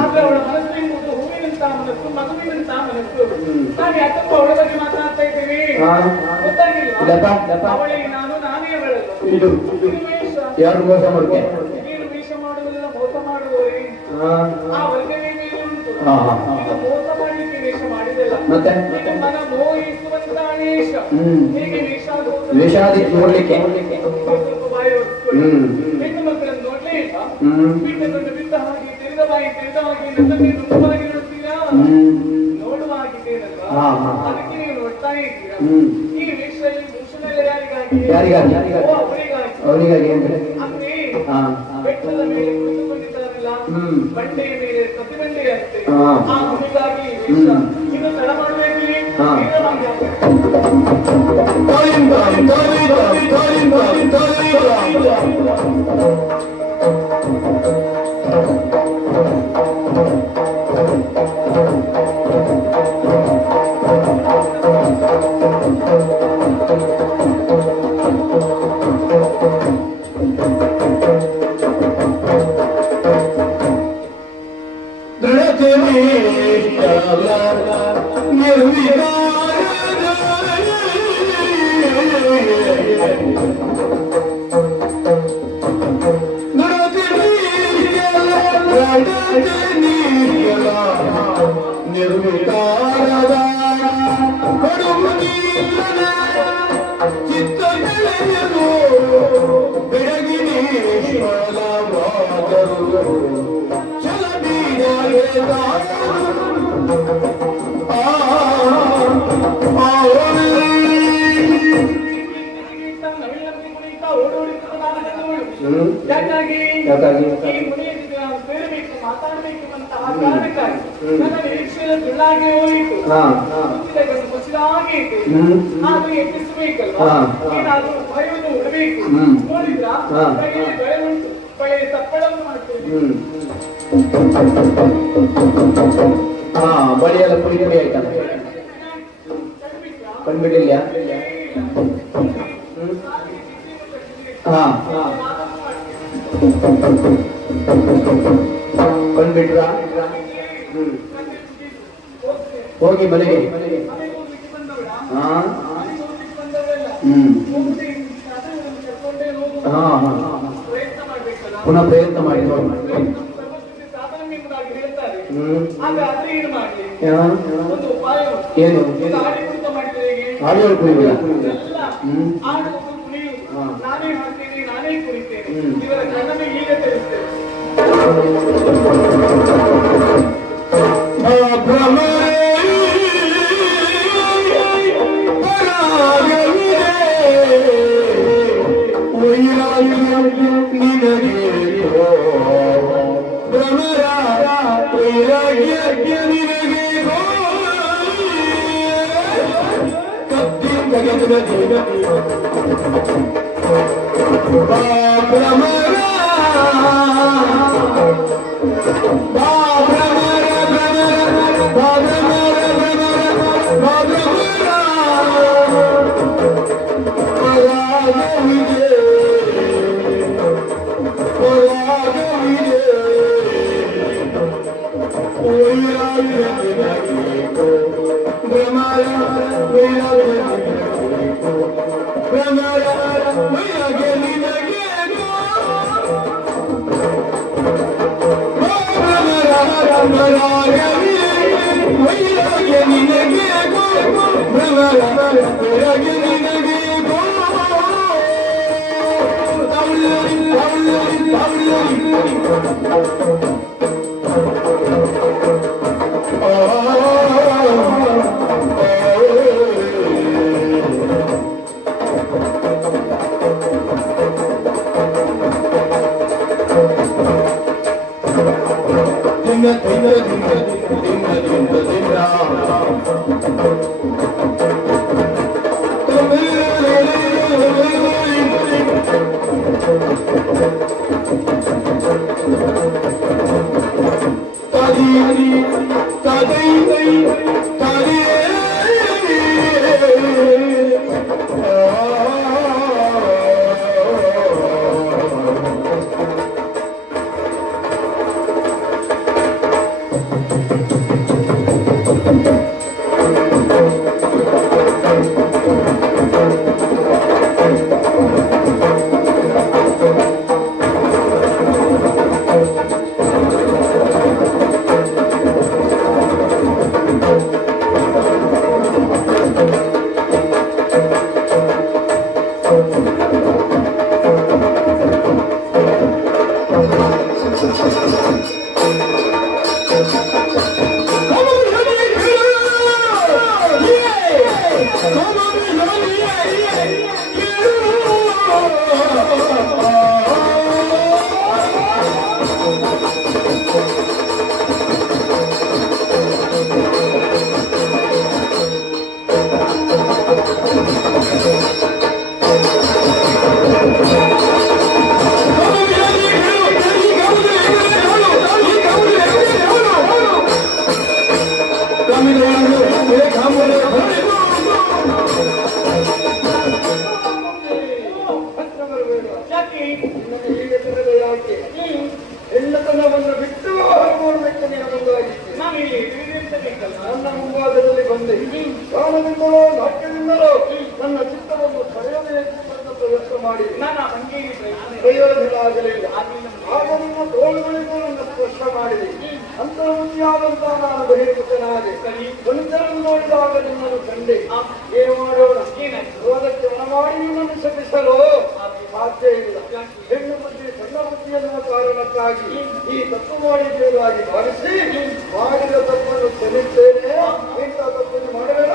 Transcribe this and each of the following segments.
ಆದ್ರೆ ಅವಳ ಮನಸ್ಸು ಹೂವಿನಂತ ಮನಸ್ಸು, ಮಗುವಿನಂತ ಮನಸ್ಸು. ನಾನು ಯಾಕಪ್ಪ ಅವಳ ಬಗ್ಗೆ ಮಾತನಾಡ್ತಾ ಇದ್ದೀನಿ ಗೊತ್ತಾಗಿಲ್ಲ. ಅವಳಿಗೆ ನಾನೇ ಅವಳಲ್ಲ. ಯಾರು ಮೋಸ ಮಾಡ್ಕೆ ನೀನು ವೇಷ ಮಾಡುವುದಿಲ್ಲ, ಮೋಸ ಮಾಡುವವರೇ ಆ ವರ್ಗವೇ ಮೇಲೆ ಉಂಟು. ಮೋಸ ಮಾಡಲಿಕ್ಕೆ ವೇಷ ಮಾಡಿದಲ್ಲ, ಮತ್ತೆ ಮನ ಮೋಹಿಸುವಂತ ವೇಷ. ಹೇಗೆ ವೇಷ ವೇಷಾದಿ ನೋಡ್ಲಿಕ್ಕೆ ಸ್ವಲ್ಪ ಬಾಯಿ ಹೊಡ್ಸ್ಕೊಳ್ಳಿ. ಹೆಣ್ಣು ಮಕ್ಕಳನ್ನು ನೋಡ್ಲೇ ಇಲ್ಲ. ಬಿಟ್ಟ ದೊಡ್ಡ ಬಿದ್ದ ಹಾಗೆ, ತೆರೆದ ಬಾಯಿ ತೆರೆದ ಹಾಗೆ, ನನ್ನನ್ನೇ ದುಃಖವಾಗಿ ನೋಡ್ತೀರಾ? ನೋಡುವ ಆಗಿದ್ದೇನಲ್ವಾ, ಅದಕ್ಕೆ ನೀವು ನೋಡ್ತಾ ಇದ್ದೀರಾ. ಈ ವೇಷದಲ್ಲಿ ಭೂಷಣೆಲ್ಲ ಯಾರಿಗಾಗಿ? ಅವರಿಗಾಗಿ. ಅಂದ್ರೆ ಬೆಟ್ಟದ ಮೇಲೆ ಕುಳಿತುಕೊಂಡಿದ್ದಾರಲ್ಲ, ಬಂಡೆಯ ಮೇಲೆ ಪ್ರತಿಬಂಡೆ ಅಷ್ಟೇ. ಆ ಹುಡುಗಾಗಿ ವೇಷ. ಇನ್ನು ತಡ ಮಾಡಬೇಕೇ? ಮಾತಾಡಬೇಕು ಅಂತ ಆ ಕಾರಣಕ್ಕಾಗಿ ನನ್ನ ನಿರೀಕ್ಷೆಯಲ್ಲಿ ಸುಳ್ಳಾಗಿ ಹೋಯಿತು. ಮುಚ್ಚಿದಾಗೆ ಇತ್ತು. ಆದ್ರೂ ಎಬ್ಬಿಸಬೇಕಲ್ವಾ, ಏನಾದ್ರೂ ಭಯವನ್ನು ಉಡಬೇಕು. ನೋಡಿದ್ರ ಭಯವುಂಟು, ಭಯ ತಪ್ಪಳವನ್ನು ಮಾಡ್ತೇವೆ. ಬಳಿ ಎಲ್ಲ ಪುಡಿ ಪುಡಿ ಆಯ್ತಾ? ಕಂಡುಬಿಡಿಲ್ಲ. ಬಂದ್ಬಿಟ್ರ? ಹೋಗಿ ಮನೆಗೆ. ಪುನಃ ಪ್ರಯತ್ನ ಮಾಡಿ ನೋಡಿ. ಏನು ಆಡಿಯೋ ಕುಣಿಯುವುದಿಲ್ಲ? ನಾನೇ ಹಾಕ್ತೇನೆ, ನಾನೇ ಕುರಿತೇನೆ. ಇವರ ಕಣ್ಣನ್ನು ಈಗ ತಿಳಿಸ್ತೇನೆ. ಗಾನದಿಂದಲೋ ನಾಟ್ಯದಿಂದಲೋ ನನ್ನ ಚಿತ್ತವನ್ನು ಸೆಳೆಯಬೇಕೆಂಬ ಪ್ರಯತ್ನ ಮಾಡಿ ನಾನು ಹಂಗೆ ಪ್ರಯೋಜನ ಆಗಲಿಲ್ಲ. ಆಗ ನಿಮ್ಮ ತೋಳುಗಳಿಗೂ ನನ್ನ ಸ್ಪರ್ಶ ಮಾಡಿದೆ. ಅಂತರ್ಮುಖಿಯಾದಂತಹ ನಾನು ಬಹಿರ್ಮುಖನಾದೆ. ಮನುಷ್ಯರನ್ನು ನೋಡಿದಾಗ ನಿನ್ನನ್ನು ಕಂಡೆ. ಏನು ಮಾಡೋಣ? ಕ್ರೋಧಕ್ಕೆ ಮನ ಮಾಡಿ ನಿನ್ನನ್ನು ಶಪಿಸಲು ಸಾಧ್ಯ ಇಲ್ಲ. ಹೆಣ್ಣು ಬುದ್ಧಿ ಸಣ್ಣ ಬುದ್ಧಿ ಎನ್ನುವ ಕಾರಣಕ್ಕಾಗಿ ಈ ತಪ್ಪು ಮಾಡಿದ್ದೇದಾಗಿ ಭಾವಿಸಿ ಮಾಡಿದ ತಪ್ಪನ್ನು ಕ್ಷಮಿಸ್ತೇನೆ. ಇಂಥ ತಪ್ಪನ್ನು ಮಾಡಬೇಡ.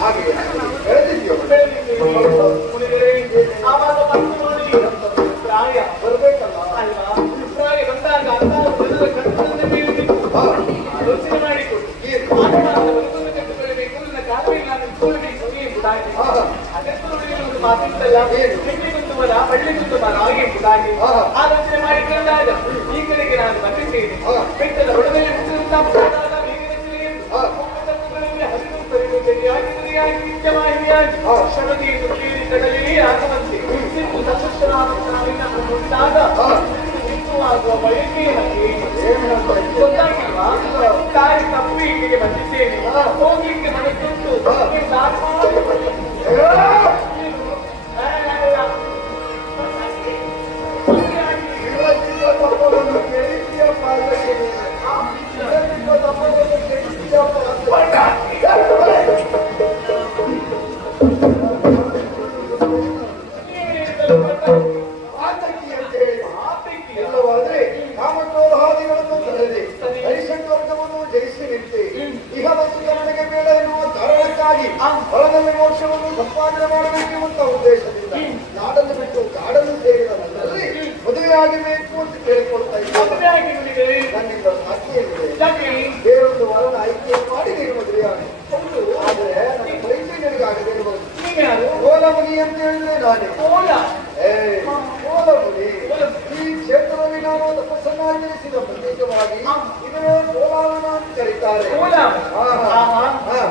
ಹಾಗೆ ಮುನಿಗಳೇ ಆವಾಗ ಬಂದು ನೋಡಿ ಪ್ರಾಯ ಬರ್ಬೇಕಲ್ಲ ಅಲ್ವಾ ಪ್ರಾಯ ಬಂದಾಗ ಅಂತಹ ಜನರ ಕಣ್ಣನ್ನ ಮೇಲೆ ನಿಂತು ಆಲೋಚನೆ ಮಾಡಿಕೊಟ್ಟು ಬದುಕನ್ನು ಕಟ್ಟಿಕೊಳ್ಳಬೇಕು ನನ್ನ ಕಾಲದಲ್ಲಿ ನಾನು ಇಟ್ಕೊಳ್ಬೇಕು ಎಂಬುದಾಗಿ ಅದಕ್ಕೂ ಒಂದು ಮಾತಿತ್ತಲ್ಲ ಹೆಣ್ಣೆ ಕುಂತುವರ ಬಳ್ಳಿ ಕುಂತುವರ ಹಾಗೆ ಎಂಬುದಾಗಿ ಆಲೋಚನೆ ಮಾಡಿಕೊಂಡಾಗ ಈ ಕಡೆಗೆ ನಾನು ಬಂದಿದ್ದೇನೆ ಬೆಟ್ಟದ ಹೊಡೆದಲ್ಲಿ ಮುಟ್ಟಿರುವಂತಹ ಶಬದಿಯನ್ನು ಕೇಳಿ ಕಡಲೇ ಆಗುವಂತೆ ಸಿಕ್ಕು ಸಂತುಷ್ಟನಾದ ಮುಂದಾಗ ಆಗುವ ಬಯಕೆ ಹಾಗೆ ಗೊತ್ತಾಗಿಲ್ವಾ ತಾಯಿ ತಪ್ಪು ಇಲ್ಲಿಗೆ ಬಂದಿದ್ದೇನೆ ಹೋಗ್ಲಿಕ್ಕೆ ಮನಸ್ಸುಂಟು ಎಲ್ಲವಾದ್ರೆ ಕಾಮಕ್ರೋಧಾದಿಗಳನ್ನು ತೊರೆದೆ ಹರಿಷಡ್ವರ್ಗವನ್ನು ಜಯಿಸಿ ನಿಂತೆ ಇಹ ಮತ್ತು ನನಗೆ ಬೇಡ ಎನ್ನುವ ಕಾರಣಕ್ಕಾಗಿ ಹೊಲದಲ್ಲಿ ಮೋಕ್ಷವನ್ನು ಸಂಪಾದನೆ ಮಾಡಬೇಕೆಂಬ ಉದ್ದೇಶದಿಂದ ನಾಡನ್ನು ಬಿಟ್ಟು ಕಾಡನ್ನು ಸೇರಿದ ನನ್ನಲ್ಲಿ ಮದುವೆಯಾಗಬೇಕು ಅಂತ ಕೇಳಿಕೊಳ್ತಾ ಇದ್ದೇನೆ. ನನ್ನಿಂದ ಸಾಧ್ಯ ಏನಿದೆ ಬೇರೊಂದು ವರನ ಆಯ್ಕೆ ಮಾಡಿ ನೀನು ಮದುವೆಯಾಗಿ ಆದ್ರೆ ನನ್ನ ಪರೀಕ್ಷೆ ನಿನಗಾಗದಿರಬಹುದು. ಓಲ ಮುನಿ ಅಂತ ಹೇಳಿದ್ರೆ ನಾನೇ ಓಲ ಮುನಿ. ಈ ಕ್ಷೇತ್ರದಲ್ಲಿ ನಾನು ತಪಸ್ಸನ್ನಾಚರಿಸಿದ ಪ್ರತೀಕವಾಗಿ ಇದನ್ನು ಕೋಲಾವನ ಅಂತ ಕರೀತಾರೆ.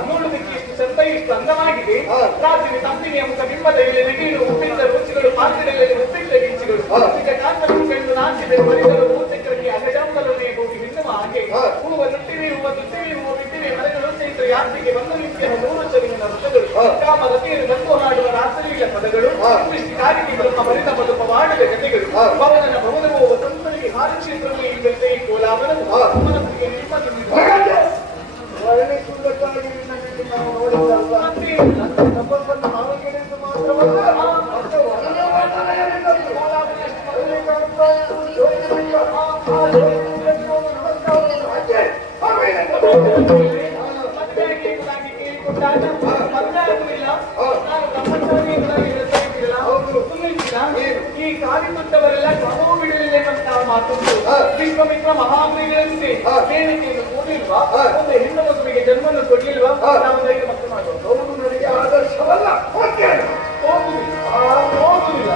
ನೋಡುವುದಕ್ಕೆ ಚಂದ ಇಷ್ಟು ಅಂದವಾಗಿದೆ. ರಾತ್ರಿ ತಂಪಿಗೆ ಮುಖ ಬಿಂಬದ ಮೇಲೆ ನಗೀರು ಉಪ್ಪಿಟ್ಟ ರುಚಿಗಳು ಪಾತ್ರೆಗಳಲ್ಲಿ ಉಪ್ಪಿಟ್ಟ ಗಿಂಚಿಗಳು ಈಗ ಕಾಂತವನ್ನು ಕಂಡು ನಾಚಿದ ಪರಿಸರ ಮೂರ್ತಿಕರಿಗೆ ಅಗಜಾಂಬಲನ್ನೇ ಹೋಗಿ ಬಿನ್ನುವ ಹಾಗೆ ಹೂವ ನುಟ್ಟಿವೆ ಹೂವ ತುಟ್ಟಿವೆ ಹೂವ ಬಿಟ್ಟಿವೆ ಮರಗಳು ಚೈತ್ರ ಯಾತ್ರೆಗೆ ಬಂದು ನಿಂತಿನ ಮೂರು ಚಲಿನ ವೃತ್ತಗಳು ಕಾಮ ರತಿಯನ್ನು ಬಂದು ಹಾಡುವ ರಾತ್ರಿಯ ಪದಗಳು ಕಾರಿಗೆ ಬ್ರಹ್ಮ ಭರಿತ ಬದುಕ ಮಾಡುವ ಗತಿಗಳು ಭವನನ ಭವನವು ವಸಂತನಿಗೆ ಹಾರಿಕ್ಷೇತ್ರವು ಇಲ್ಲದೆ ಕೋಲಾವನವು ಮನಸ್ಸಿಗೆ ನೆಮ್ಮದಿ ವರ್ಣಿಸುವುದಕ್ಕಾಗಿ ನಿನ್ನನ್ನು ನಾವು ನೋಡಿದ್ದಲ್ಲ. ನನ್ನ ತಪಸ್ಸನ್ನು ಹಾಳುಗೆಡೆದು ಮಾತ್ರವಲ್ಲ ಮತ್ತೆ ವರ್ಣನೆ ಮಾಡ್ತಾನೆ ಈ ಕಾರ್ಯಕರ್ತವರೆಲ್ಲ ಕ್ರಮವೂ ಬಿಡಲಿಲ್ಲ ಎಂಬಂತಹ ಮಾತುಂಟು. ವಿಶ್ವಮಿತ್ರ ಮಹಾಮುನಿಗಳಂತೆ ವೇದಿಕೆಯನ್ನು ಕೂಡಿಲ್ವಾ ಒಂದು ಹೆಣ್ಣು ಮಗುವಿಗೆ ಜನ್ಮವನ್ನು ಕೊಡ್ಲಿಲ್ವಾ ನಾವು ದೈವ ಮಕ್ಕಳು ಮಾಡುವ ನನಗೆ ಆದರ್ಶವಲ್ಲ. ಹೋಗುದಿಲ್ಲ